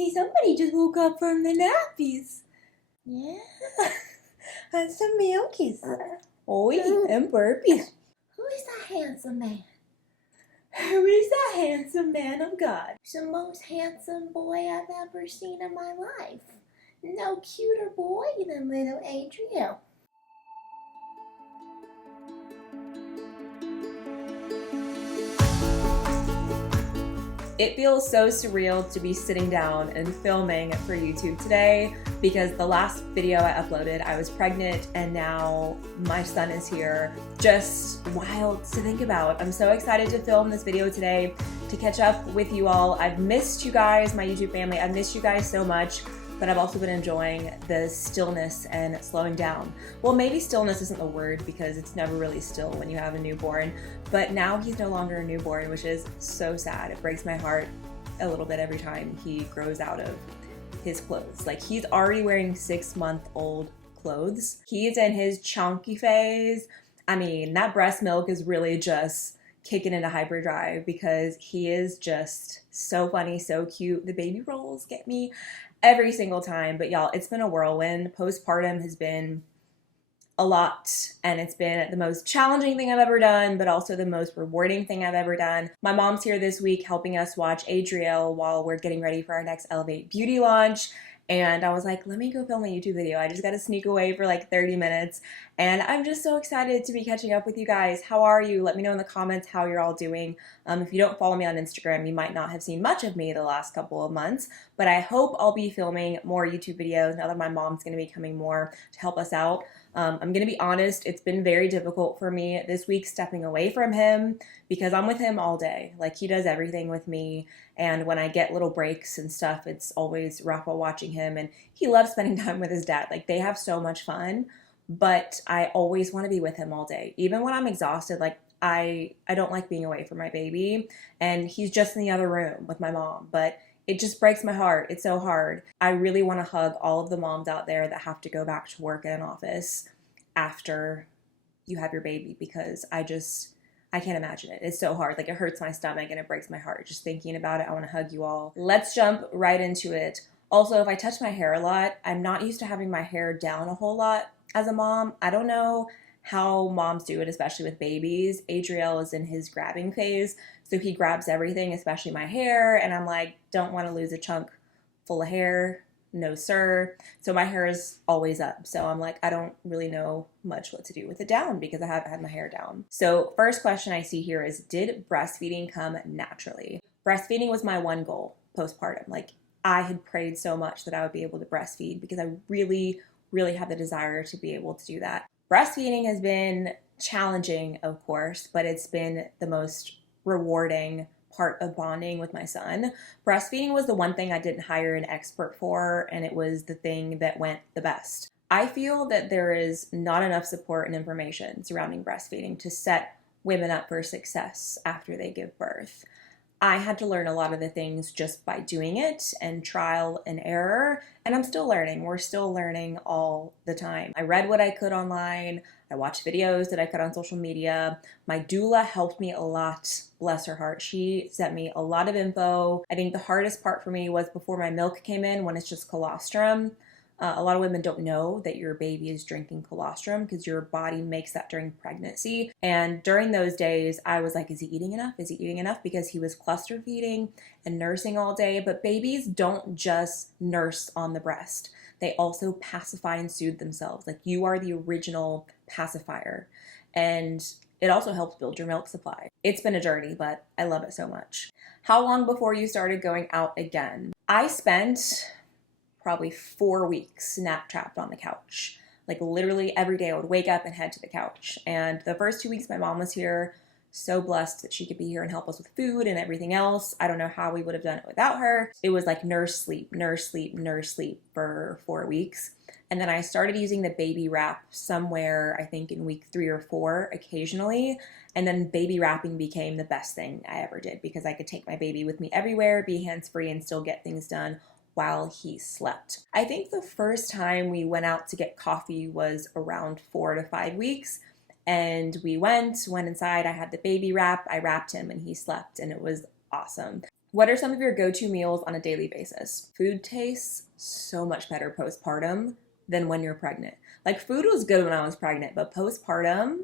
See, somebody just woke up from the nappies. Yeah. And some milkies. Oh, and burpees. Who is that handsome man? Who is that handsome man of God? He's the most handsome boy I've ever seen in my life. No cuter boy than little Adriel. It feels so surreal to be sitting down and filming for YouTube today because the last video I uploaded, I was pregnant and now my son is here. Just wild to think about. I'm so excited to film this video today to catch up with you all. I've missed you guys, my YouTube family. I've missed you guys so much, but I've also been enjoying the stillness and slowing down. Well, maybe stillness isn't the word because it's never really still when you have a newborn, but now he's no longer a newborn, which is so sad. It breaks my heart a little bit every time he grows out of his clothes. Like, he's already wearing 6-month-old clothes. He's in his chunky phase. I mean, that breast milk is really just kicking into hyperdrive because he is just so funny, so cute. The baby rolls get me every single time. But y'all, it's been a whirlwind. Postpartum has been a lot, and it's been the most challenging thing I've ever done, but also the most rewarding thing I've ever done. My mom's here this week helping us watch Adriel while we're getting ready for our next Elevate Beauty launch. And I was like, let me go film a YouTube video. I just got to sneak away for like 30 minutes. And I'm just so excited to be catching up with you guys. How are you? Let me know in the comments how you're all doing. If you don't follow me on Instagram, you might not have seen much of me the last couple of months, but I hope I'll be filming more YouTube videos now that my mom's going to be coming more to help us out. I'm going to be honest, it's been very difficult for me this week stepping away from him because I'm with him all day. Like, he does everything with me, and when I get little breaks and stuff, it's always rough while watching him, and he loves spending time with his dad. Like, they have so much fun, but I always want to be with him all day. Even when I'm exhausted, like, I don't like being away from my baby, and he's just in the other room with my mom, but it just breaks my heart. It's so hard. I really want to hug all of the moms out there that have to go back to work in an office after you have your baby because I can't imagine it. It's so hard. Like, it hurts my stomach and it breaks my heart. Just thinking about it, I want to hug you all. Let's jump right into it. Also, if I touch my hair a lot, I'm not used to having my hair down a whole lot as a mom. I don't know how moms do it, especially with babies. Adriel is in his grabbing phase, so he grabs everything, especially my hair, and I'm like, don't want to lose a chunk full of hair. No, sir. So my hair is always up. So I'm like, I don't really know much what to do with it down because I haven't had my hair down. So first question I see here is, did breastfeeding come naturally? Breastfeeding was my one goal postpartum. Like, I had prayed so much that I would be able to breastfeed because I really, really had the desire to be able to do that. Breastfeeding has been challenging, of course, but it's been the most rewarding part of bonding with my son. Breastfeeding was the one thing I didn't hire an expert for, and it was the thing that went the best. I feel that there is not enough support and information surrounding breastfeeding to set women up for success after they give birth. I had to learn a lot of the things just by doing it and trial and error, and I'm still learning. We're still learning all the time. I read what I could online. I watched videos that I could on social media. My doula helped me a lot, bless her heart. She sent me a lot of info. I think the hardest part for me was before my milk came in, when it's just colostrum. A lot of women don't know that your baby is drinking colostrum because your body makes that during pregnancy. And during those days, I was like, is he eating enough? Is he eating enough? Because he was cluster feeding and nursing all day. But babies don't just nurse on the breast. They also pacify and soothe themselves. Like, you are the original pacifier. And it also helps build your milk supply. It's been a journey, but I love it so much. How long before you started going out again? I spent probably 4 weeks nap-trapped on the couch. Like, literally every day I would wake up and head to the couch. And the first 2 weeks my mom was here, so blessed that she could be here and help us with food and everything else. I don't know how we would have done it without her. It was like nurse sleep, nurse sleep, nurse sleep for 4 weeks. And then I started using the baby wrap somewhere, I think in week 3 or 4 occasionally. And then baby wrapping became the best thing I ever did because I could take my baby with me everywhere, be hands-free, and still get things done while he slept. I think the first time we went out to get coffee was around 4 to 5 weeks. And we went inside, I had the baby wrap, I wrapped him and he slept, and it was awesome. What are some of your go-to meals on a daily basis? Food tastes so much better postpartum than when you're pregnant. Like food was good when I was pregnant, but postpartum,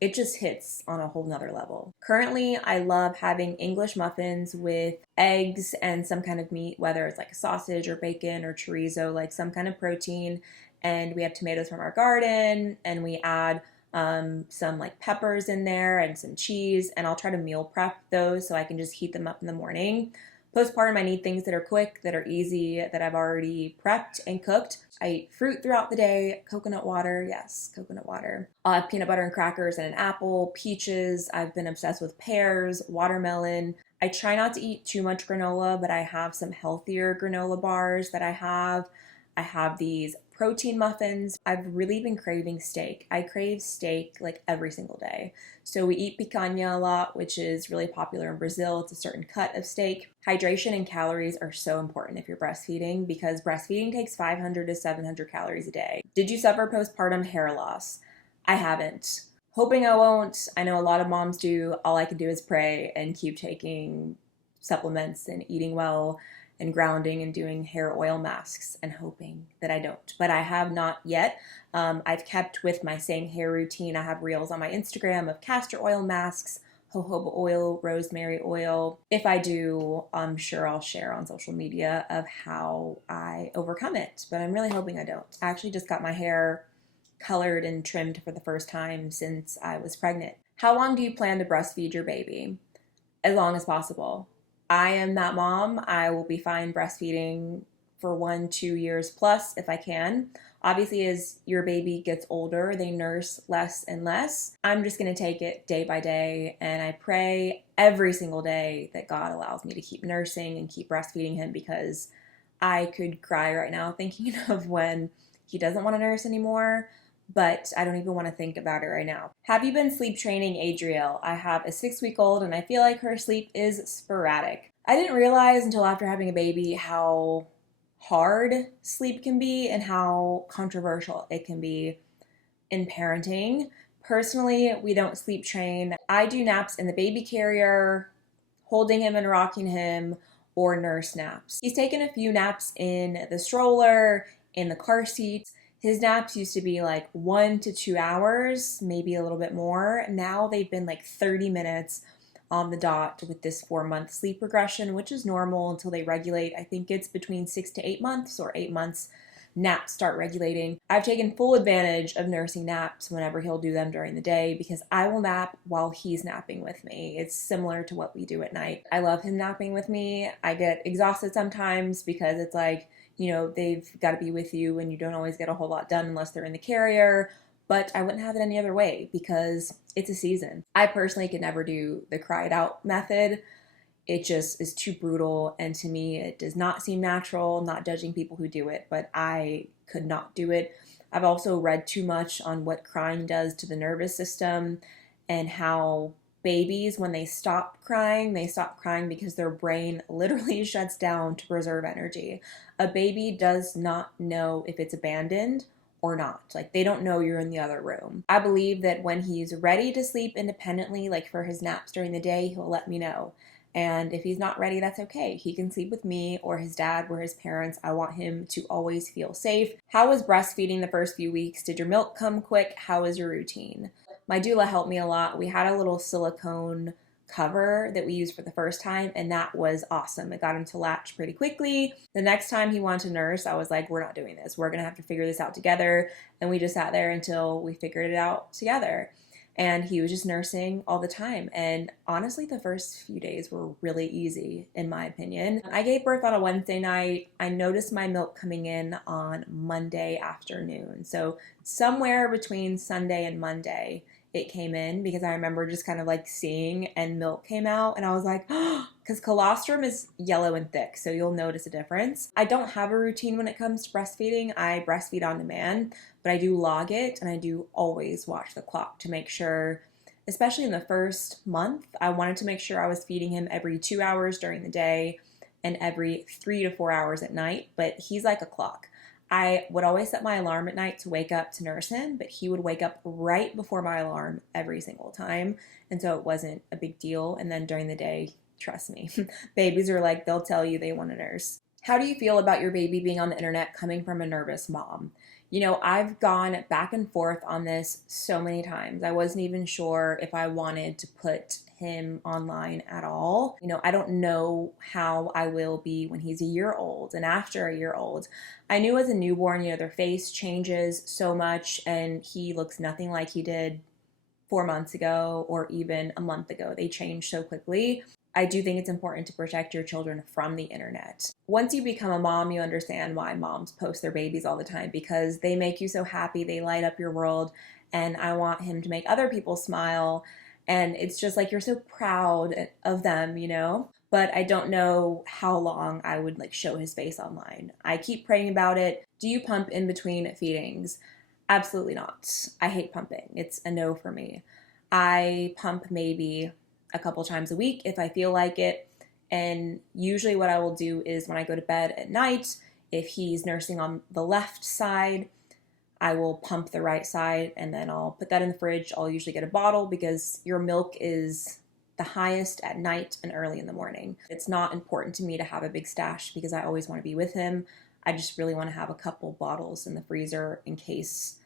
it just hits on a whole nother level. Currently, I love having English muffins with eggs and some kind of meat, whether it's like a sausage or bacon or chorizo, like some kind of protein. And we have tomatoes from our garden, and we add some like peppers in there and some cheese, and I'll try to meal prep those so I can just heat them up in the morning. Postpartum, I need things that are quick, that are easy, that I've already prepped and cooked. I eat fruit throughout the day, coconut water, yes, coconut water. I'll have peanut butter and crackers and an apple, peaches. I've been obsessed with pears, watermelon. I try not to eat too much granola, but I have some healthier granola bars that I have. I have these protein muffins. I've really been craving steak. I crave steak like every single day. So we eat picanha a lot, which is really popular in Brazil. It's a certain cut of steak. Hydration and calories are so important if you're breastfeeding because breastfeeding takes 500 to 700 calories a day. Did you suffer postpartum hair loss? I haven't. Hoping I won't. I know a lot of moms do. All I can do is pray and keep taking supplements and eating well and grounding and doing hair oil masks and hoping that I don't. But I have not yet. I've kept with my same hair routine. I have reels on my Instagram of castor oil masks, jojoba oil, rosemary oil. If I do, I'm sure I'll share on social media of how I overcome it, but I'm really hoping I don't. I actually just got my hair colored and trimmed for the first time since I was pregnant. How long do you plan to breastfeed your baby? As long as possible. I am that mom. I will be fine breastfeeding for 1-2 years plus if I can. Obviously, as your baby gets older, they nurse less and less. I'm just going to take it day by day, and I pray every single day that God allows me to keep nursing and keep breastfeeding him because I could cry right now thinking of when he doesn't want to nurse anymore, but I don't even want to think about it right now. Have you been sleep training Adriel? I have a 6-week-old and I feel like her sleep is sporadic. I didn't realize until after having a baby how hard sleep can be and how controversial it can be in parenting. Personally, we don't sleep train. I do naps in the baby carrier, holding him and rocking him, or nurse naps. He's taken a few naps in the stroller, in the car seat. His naps used to be like 1 to 2 hours, maybe a little bit more. Now they've been like 30 minutes on the dot with this 4-month sleep regression, which is normal until they regulate. I think it's between 6 to 8 months or 8 months naps start regulating. I've taken full advantage of nursing naps whenever he'll do them during the day because I will nap while he's napping with me. It's similar to what we do at night. I love him napping with me. I get exhausted sometimes because it's like, you know, they've got to be with you and you don't always get a whole lot done unless they're in the carrier, but I wouldn't have it any other way because it's a season. I personally could never do the cry it out method. It just is too brutal, and to me it does not seem natural. Not judging people who do it, but I could not do it. I've also read too much on what crying does to the nervous system and how babies, when they stop crying because their brain literally shuts down to preserve energy. A baby does not know if it's abandoned or not. Like, they don't know you're in the other room. I believe that when he's ready to sleep independently, like for his naps during the day, he'll let me know. And if he's not ready, that's okay. He can sleep with me or his dad. We're his parents. I want him to always feel safe. How was breastfeeding the first few weeks? Did your milk come quick? How was your routine? My doula helped me a lot. We had a little silicone cover that we used for the first time, and that was awesome. It got him to latch pretty quickly. The next time he wanted to nurse, I was like, we're not doing this. We're going to have to figure this out together. And we just sat there until we figured it out together. And he was just nursing all the time. And honestly, the first few days were really easy, in my opinion. I gave birth on a Wednesday night. I noticed my milk coming in on Monday afternoon. So somewhere between Sunday and Monday, it came in because I remember just kind of like seeing and milk came out. And I was like, oh, because colostrum is yellow and thick. So you'll notice a difference. I don't have a routine when it comes to breastfeeding. I breastfeed on demand, but I do log it and I do always watch the clock to make sure, especially in the first month, I wanted to make sure I was feeding him every 2 hours during the day and every 3 to 4 hours at night. But he's like a clock. I would always set my alarm at night to wake up to nurse him, but he would wake up right before my alarm every single time. And so it wasn't a big deal. And then during the day, Trust me. Babies are like, they'll tell you they want a nurse. How do you feel about your baby being on the internet coming from a nervous mom? You know, I've gone back and forth on this so many times. I wasn't even sure if I wanted to put him online at all. You know, I don't know how I will be when he's a year old and after a year old. I knew as a newborn, you know, their face changes so much and he looks nothing like he did 4 months ago or even a month ago. They change so quickly. I do think it's important to protect your children from the internet. Once you become a mom, you understand why moms post their babies all the time, because they make you so happy, they light up your world, and I want him to make other people smile, and it's just like you're so proud of them, you know? But I don't know how long I would like show his face online. I keep praying about it. Do you pump in between feedings? Absolutely not. I hate pumping. It's a no for me. I pump maybe a couple times a week if I feel like it. And usually what I will do is when I go to bed at night, if he's nursing on the left side, I will pump the right side and then I'll put that in the fridge. I'll usually get a bottle because your milk is the highest at night and early in the morning. It's not important to me to have a big stash because I always want to be with him. I just really want to have a couple bottles in the freezer in case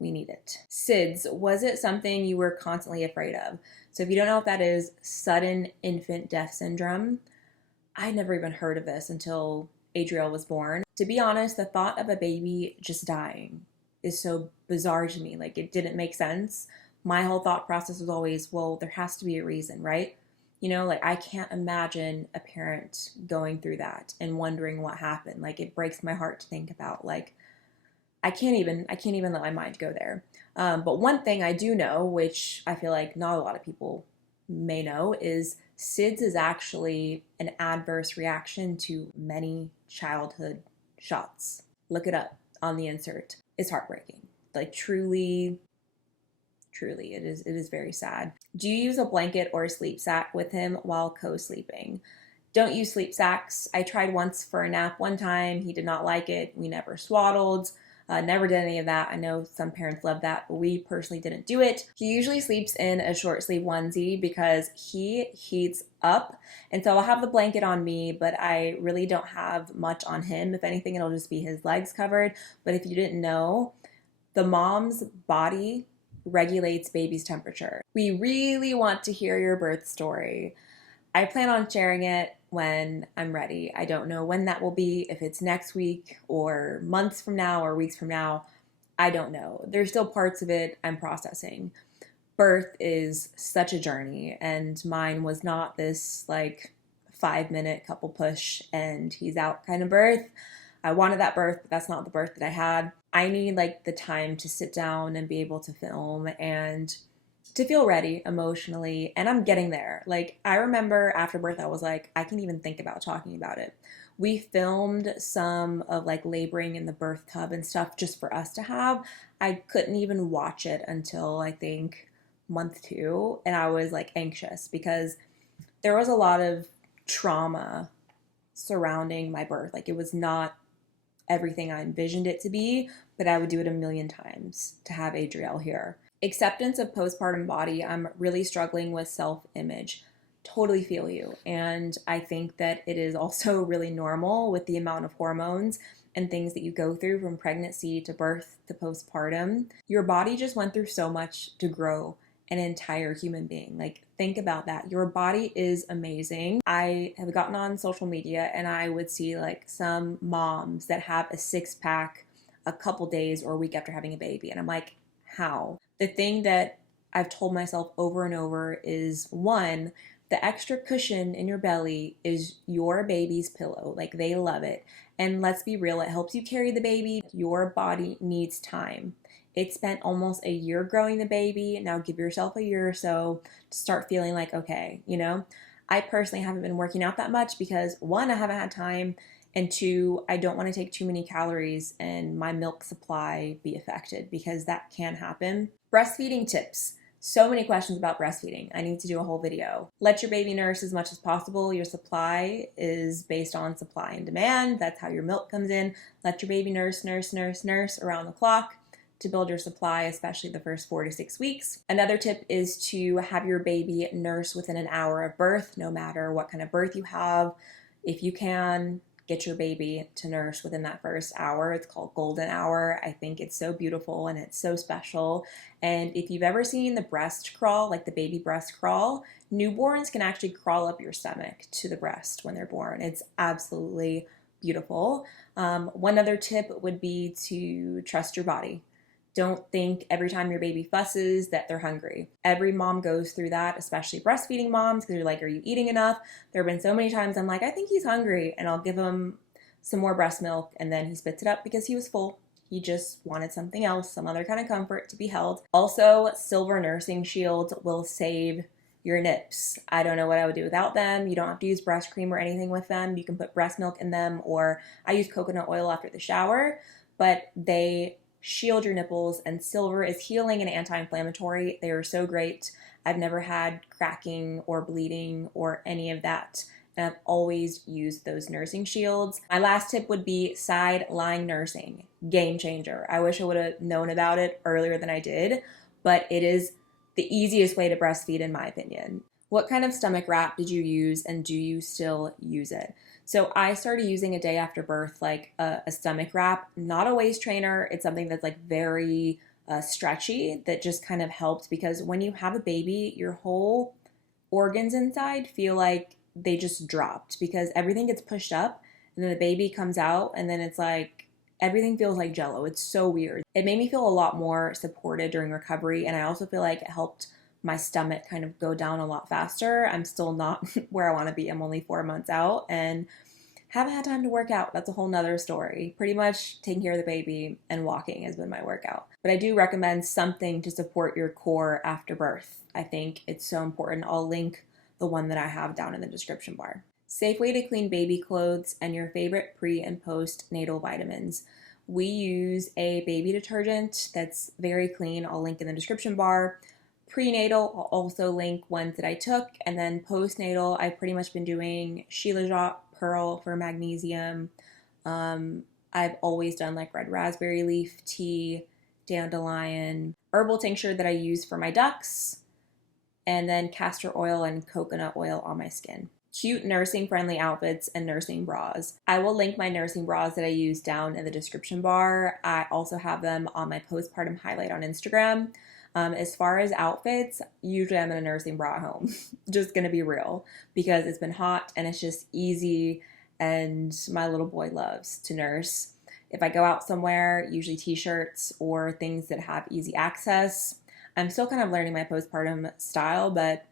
we need it. SIDS, was it something you were constantly afraid of? So if you don't know what that is, sudden infant death syndrome. I never even heard of this until Adriel was born. To be honest, the thought of a baby just dying is so bizarre to me. Like, it didn't make sense. My whole thought process was always, well, there has to be a reason, right? You know, like I can't imagine a parent going through that and wondering what happened. Like, it breaks my heart to think about. Like, I can't even let my mind go there. But one thing I do know, which I feel like not a lot of people may know, is SIDS is actually an adverse reaction to many childhood shots. Look it up on the insert. It's heartbreaking. Like truly, it is very sad. Do you use a blanket or a sleep sack with him while co-sleeping? Don't use sleep sacks. I tried once for a nap one time. He did not like it. We never swaddled. Never did any of that. I know some parents love that, but we personally didn't do it. He usually sleeps in a short sleeve onesie because he heats up. And so I'll have the blanket on me, but I really don't have much on him. If anything, it'll just be his legs covered. But if you didn't know, the mom's body regulates baby's temperature. We really want to hear your birth story. I plan on sharing it when I'm ready. I don't know when that will be, if it's next week or months from now or weeks from now. I don't know. There's still parts of it I'm processing. Birth is such a journey, and mine was not this like 5-minute couple push and he's out kind of birth. I wanted that birth, but that's not the birth that I had. I need like the time to sit down and be able to film and to feel ready emotionally, and I'm getting there. Like, I remember after birth, I was like, I can even think about talking about it. We filmed some of like laboring in the birth tub and stuff just for us to have. I couldn't even watch it until I think month 2, and I was like anxious because there was a lot of trauma surrounding my birth. Like, it was not everything I envisioned it to be, but I would do it a million times to have Adriel here. Acceptance of postpartum body. I'm really struggling with self-image. Totally feel you. And I think that it is also really normal with the amount of hormones and things that you go through from pregnancy to birth to postpartum. Your body just went through so much to grow an entire human being. Like, think about that. Your body is amazing. I have gotten on social media and I would see like some moms that have a 6-pack a couple days or a week after having a baby. And I'm like, how? The thing that I've told myself over and over is, one, the extra cushion in your belly is your baby's pillow. Like, they love it. And let's be real, it helps you carry the baby. Your body needs time. It spent almost a year growing the baby. Now give yourself a year or so to start feeling like, okay, you know? I personally haven't been working out that much because, one, I haven't had time, and 2, I don't want to take too many calories and my milk supply be affected, because that can happen. Breastfeeding tips. So many questions about breastfeeding. I need to do a whole video. Let your baby nurse as much as possible. Your supply is based on supply and demand. That's how your milk comes in. Let your baby nurse around the clock. to build your supply, especially the first 4 to 6 weeks. Another tip is to have your baby nurse within an hour of birth, no matter what kind of birth you have. If you can, get your baby to nurse within that first hour. It's called golden hour. I think it's so beautiful and it's so special. And if you've ever seen the breast crawl, like the baby breast crawl, newborns can actually crawl up your stomach to the breast when they're born. It's absolutely beautiful. One other tip would be to trust your body. Don't think every time your baby fusses that they're hungry. Every mom goes through that, especially breastfeeding moms, because you're like, are you eating enough? There have been so many times I'm like, I think he's hungry, and I'll give him some more breast milk, and then he spits it up because he was full. He just wanted something else, some other kind of comfort to be held. Also, silver nursing shields will save your nips. I don't know what I would do without them. You don't have to use breast cream or anything with them. You can put breast milk in them, or I use coconut oil after the shower, but they shield your nipples, and silver is healing and anti-inflammatory. They are so great. I've never had cracking or bleeding or any of that, and I've always used those nursing shields. My last tip would be side lying nursing. Game changer. I wish I would have known about it earlier than I did, but it is the easiest way to breastfeed in my opinion. What kind of stomach wrap did you use, and do you still use it? So I started using a day after birth, like a stomach wrap, not a waist trainer. It's something that's like very stretchy that just kind of helps, because when you have a baby, your whole organs inside feel like they just dropped because everything gets pushed up and then the baby comes out and then it's like everything feels like jello. It's so weird. It made me feel a lot more supported during recovery, and I also feel like it helped my stomach kind of go down a lot faster. I'm still not where I want to be. I'm only 4 months out and haven't had time to work out. That's a whole nother story. Pretty much taking care of the baby and walking has been my workout. But I do recommend something to support your core after birth. I think it's so important. I'll link the one that I have down in the description bar. Safe way to clean baby clothes and your favorite pre and post natal vitamins. We use a baby detergent that's very clean. I'll link in the description bar. Prenatal, I'll also link ones that I took, and then postnatal, I've pretty much been doing Shilajit Pearl for magnesium. I've always done like red raspberry leaf tea, dandelion, herbal tincture that I use for my ducts, and then castor oil and coconut oil on my skin. Cute nursing friendly outfits and nursing bras. I will link my nursing bras that I use down in the description bar. I also have them on my postpartum highlight on Instagram. As far as outfits, usually I'm in a nursing bra at home. Just gonna be real, because it's been hot and it's just easy, and my little boy loves to nurse. If I go out somewhere, usually t-shirts or things that have easy access. I'm still kind of learning my postpartum style, but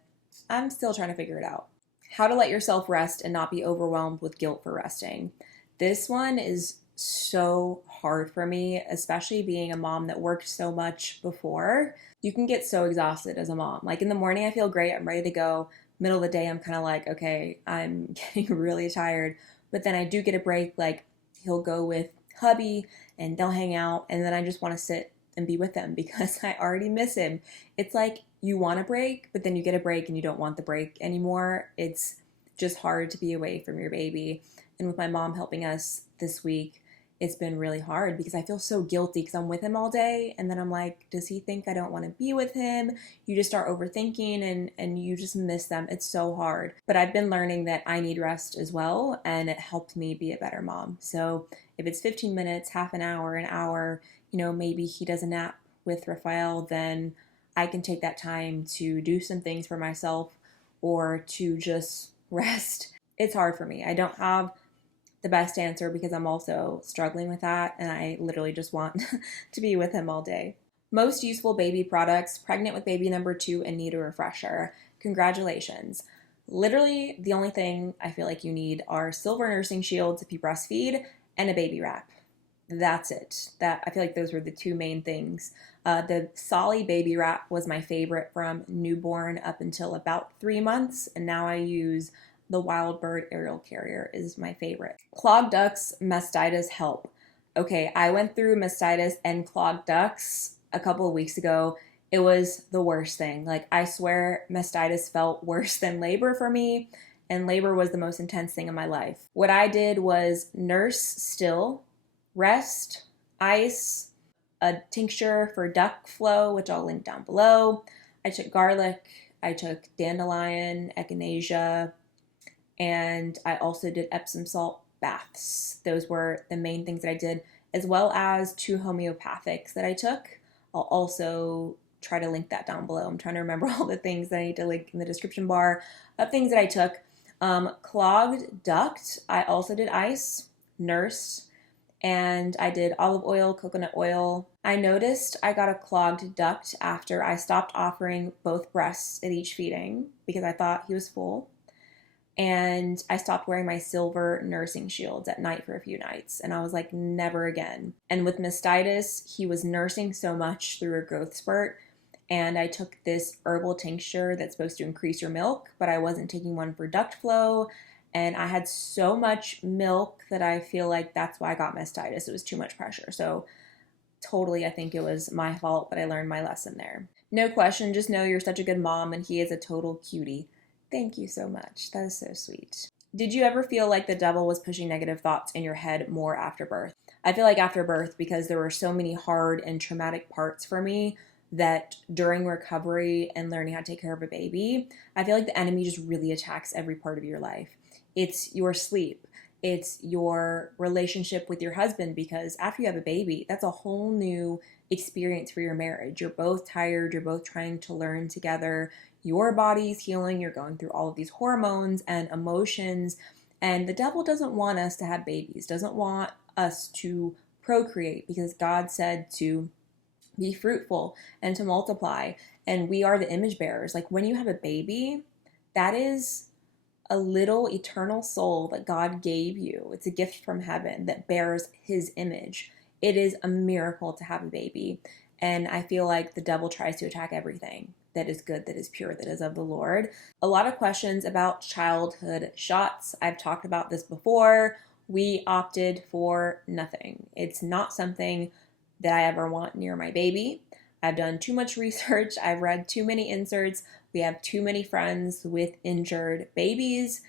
I'm still trying to figure it out. How to let yourself rest and not be overwhelmed with guilt for resting. This one is so hard for me, especially being a mom that worked so much before. You can get so exhausted as a mom. Like in the morning, I feel great. I'm ready to go. Middle of the day, I'm kind of like, okay, I'm getting really tired. But then I do get a break. Like he'll go with hubby and they'll hang out. And then I just want to sit and be with them because I already miss him. It's like you want a break, but then you get a break and you don't want the break anymore. It's just hard to be away from your baby. And with my mom helping us this week, it's been really hard because I feel so guilty because I'm with him all day. And then I'm like, does he think I don't want to be with him? You just start overthinking and you just miss them. It's so hard. But I've been learning that I need rest as well. And it helped me be a better mom. So if it's 15 minutes, half an hour, you know, maybe he does a nap with Raphael, then I can take that time to do some things for myself or to just rest. It's hard for me. I don't have the best answer because I'm also struggling with that, and I literally just want to be with him all day. Most useful baby products, pregnant with baby number 2 and need a refresher. Congratulations. Literally the only thing I feel like you need are silver nursing shields if you breastfeed and a baby wrap. That's it. I feel like those were the two main things. The Solly baby wrap was my favorite from newborn up until about 3 months, and now I use the Wild Bird Aerial Carrier is my favorite. Clogged ducts, mastitis help. Okay, I went through mastitis and clogged ducts a couple of weeks ago. It was the worst thing. Like, I swear mastitis felt worse than labor for me, and labor was the most intense thing in my life. What I did was nurse still, rest, ice, a tincture for duct flow, which I'll link down below. I took garlic, I took dandelion, echinacea, and I also did Epsom salt baths. Those were the main things that I did, as well as 2 homeopathics that I took. I'll also try to link that down below. I'm trying to remember all the things that I need to link in the description bar of things that I took. Clogged duct, I also did ice, nursed, and I did olive oil, coconut oil. I noticed I got a clogged duct after I stopped offering both breasts at each feeding because I thought he was full. And I stopped wearing my silver nursing shields at night for a few nights. And I was like, never again. And with mastitis, he was nursing so much through a growth spurt. And I took this herbal tincture that's supposed to increase your milk, but I wasn't taking one for duct flow. And I had so much milk that I feel like that's why I got mastitis. It was too much pressure. So totally, I think it was my fault, but I learned my lesson there. No question, just know you're such a good mom and he is a total cutie. Thank you so much. That is so sweet. Did you ever feel like the devil was pushing negative thoughts in your head more after birth? I feel like after birth, because there were so many hard and traumatic parts for me, that during recovery and learning how to take care of a baby, I feel like the enemy just really attacks every part of your life. It's your sleep. It's your relationship with your husband, because after you have a baby, that's a whole new experience for your marriage. You're both tired. You're both trying to learn together. Your body's healing. You're going through all of these hormones and emotions. And the devil doesn't want us to have babies, doesn't want us to procreate, because God said to be fruitful and to multiply. And we are the image bearers. Like when you have a baby, that is a little eternal soul that God gave you. It's a gift from heaven that bears his image. It is a miracle to have a baby. And I feel like the devil tries to attack everything that is good, that is pure, that is of the Lord. A lot of questions about childhood shots. I've talked about this before. We opted for nothing. It's not something that I ever want near my baby. I've done too much research. I've read too many inserts. We have too many friends with injured babies.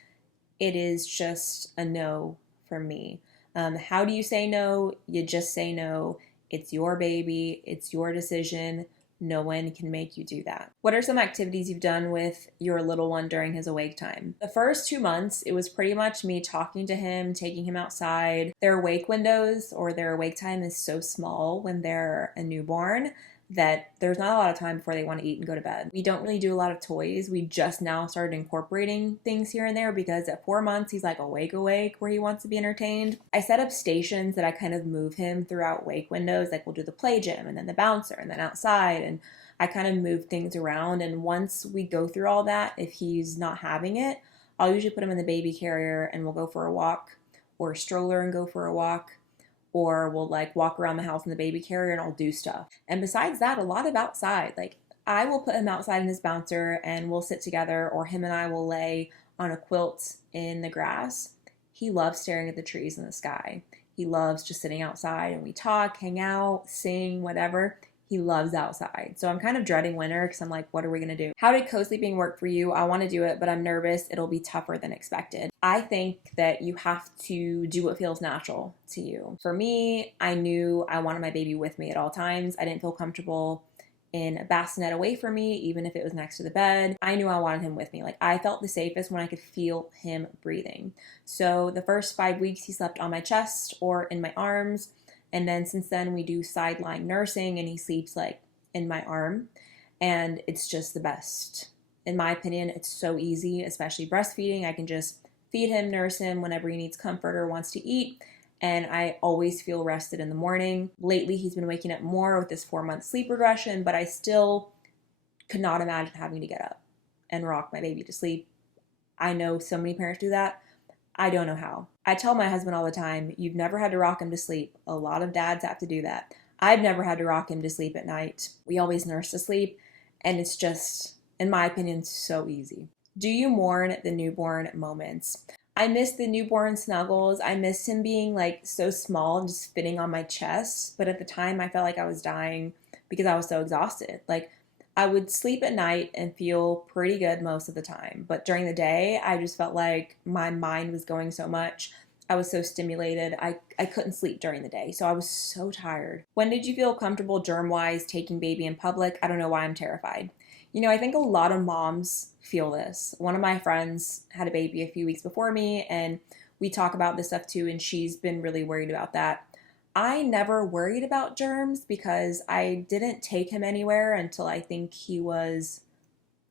It is just a no for me. How do you say no? You just say no. It's your baby. It's your decision. No one can make you do that. What are some activities you've done with your little one during his awake time? The first 2 months, it was pretty much me talking to him, taking him outside. Their awake windows or their awake time is so small when they're a newborn that there's not a lot of time before they want to eat and go to bed. We don't really do a lot of toys. We just now started incorporating things here and there because at 4 months, he's like awake where he wants to be entertained. I set up stations that I kind of move him throughout wake windows. Like we'll do the play gym and then the bouncer and then outside. And I kind of move things around. And once we go through all that, if he's not having it, I'll usually put him in the baby carrier and we'll go for a walk, or a stroller and go for a walk. Or we'll like walk around the house in the baby carrier and I'll do stuff. And besides that, a lot of outside. Like I will put him outside in his bouncer and we'll sit together, or him and I will lay on a quilt in the grass. He loves staring at the trees in the sky. He loves just sitting outside and we talk, hang out, sing, whatever. He loves outside. So I'm kind of dreading winter because I'm like, what are we going to do? How did co-sleeping work for you? I want to do it, but I'm nervous it'll be tougher than expected. I think that you have to do what feels natural to you. For me, I knew I wanted my baby with me at all times. I didn't feel comfortable in a bassinet away from me, even if it was next to the bed. I knew I wanted him with me. Like I felt the safest when I could feel him breathing. So the first 5 weeks he slept on my chest or in my arms. And then since then we do sideline nursing and he sleeps like in my arm, and it's just the best. In my opinion, it's so easy, especially breastfeeding. I can just feed him, nurse him whenever he needs comfort or wants to eat. And I always feel rested in the morning. Lately, he's been waking up more with this 4-month sleep regression, but I still could not imagine having to get up and rock my baby to sleep. I know so many parents do that. I don't know how. I tell my husband all the time, you've never had to rock him to sleep. A lot of dads have to do that. I've never had to rock him to sleep at night. We always nurse to sleep, and it's just, in my opinion, so easy. Do you mourn the newborn moments? I miss the newborn snuggles. I miss him being like so small and just fitting on my chest. But at the time, I felt like I was dying because I was so exhausted. Like I would sleep at night and feel pretty good most of the time. But during the day, I just felt like my mind was going so much. I was so stimulated. I couldn't sleep during the day, so I was so tired. When did you feel comfortable germ-wise taking baby in public? I don't know why I'm terrified. You know, I think a lot of moms feel this. One of my friends had a baby a few weeks before me, and we talk about this stuff too, and she's been really worried about that. I never worried about germs because I didn't take him anywhere until I think he was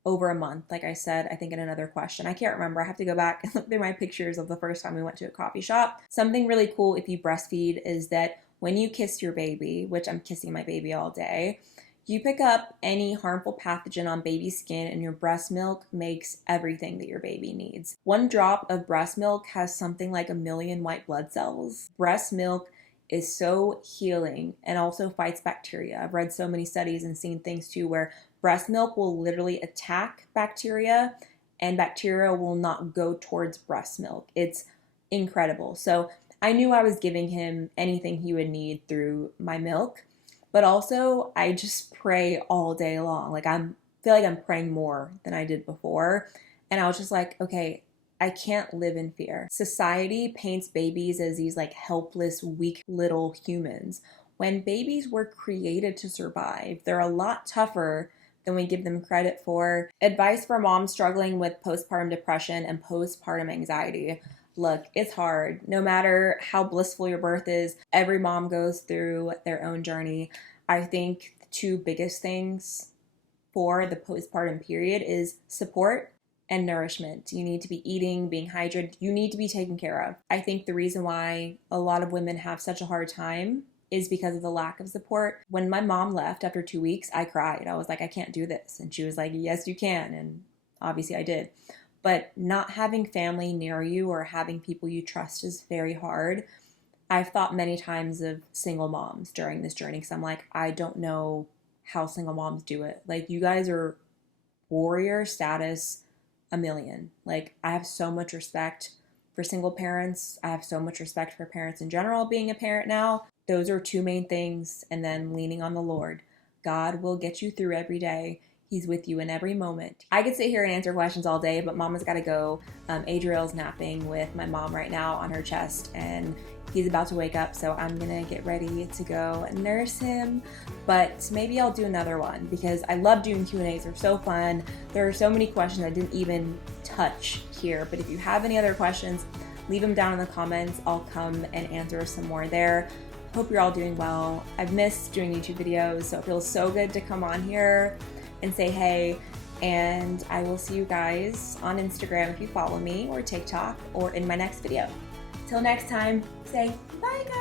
over a month, like I said, I think in another question. I can't remember. I have to go back and look through my pictures of the first time we went to a coffee shop. Something really cool if you breastfeed is that when you kiss your baby, which I'm kissing my baby all day, you pick up any harmful pathogen on baby's skin, and your breast milk makes everything that your baby needs. 1 drop of breast milk has something like 1 million white blood cells. Breast milk is so healing and also fights bacteria. I've read so many studies and seen things too where breast milk will literally attack bacteria and bacteria will not go towards breast milk. It's incredible. So I knew I was giving him anything he would need through my milk, but also I just pray all day long. Like I feel like I'm praying more than I did before. And I was just like, okay, I can't live in fear. Society paints babies as these like helpless, weak little humans. When babies were created to survive, they're a lot tougher than we give them credit for. Advice for moms struggling with postpartum depression and postpartum anxiety. Look, it's hard. No matter how blissful your birth is, every mom goes through their own journey. I think the 2 biggest things for the postpartum period is support and nourishment. You need to be eating, being hydrated. You need to be taken care of. I think the reason why a lot of women have such a hard time is because of the lack of support. When my mom left after 2 weeks, I cried. I was like, I can't do this. And she was like, yes, you can. And obviously I did. But not having family near you or having people you trust is very hard. I've thought many times of single moms during this journey because I'm like, I don't know how single moms do it. Like, you guys are warrior status 1,000,000. Like, I have so much respect for single parents. I have so much respect for parents in general being a parent now. Those are 2 main things. And then leaning on the Lord. God will get you through every day. He's with you in every moment. I could sit here and answer questions all day, but Mama's got to go. Adriel's napping with my mom right now on her chest, and he's about to wake up, so I'm gonna get ready to go nurse him. But maybe I'll do another one because I love doing Q&As. They're so fun. There are so many questions I didn't even touch here, but if you have any other questions, leave them down in the comments. I'll come and answer some more there. Hope you're all doing well. I've missed doing YouTube videos, so it feels so good to come on here and say hey, and I will see you guys on Instagram if you follow me, or TikTok, or in my next video. Till next time, say bye guys.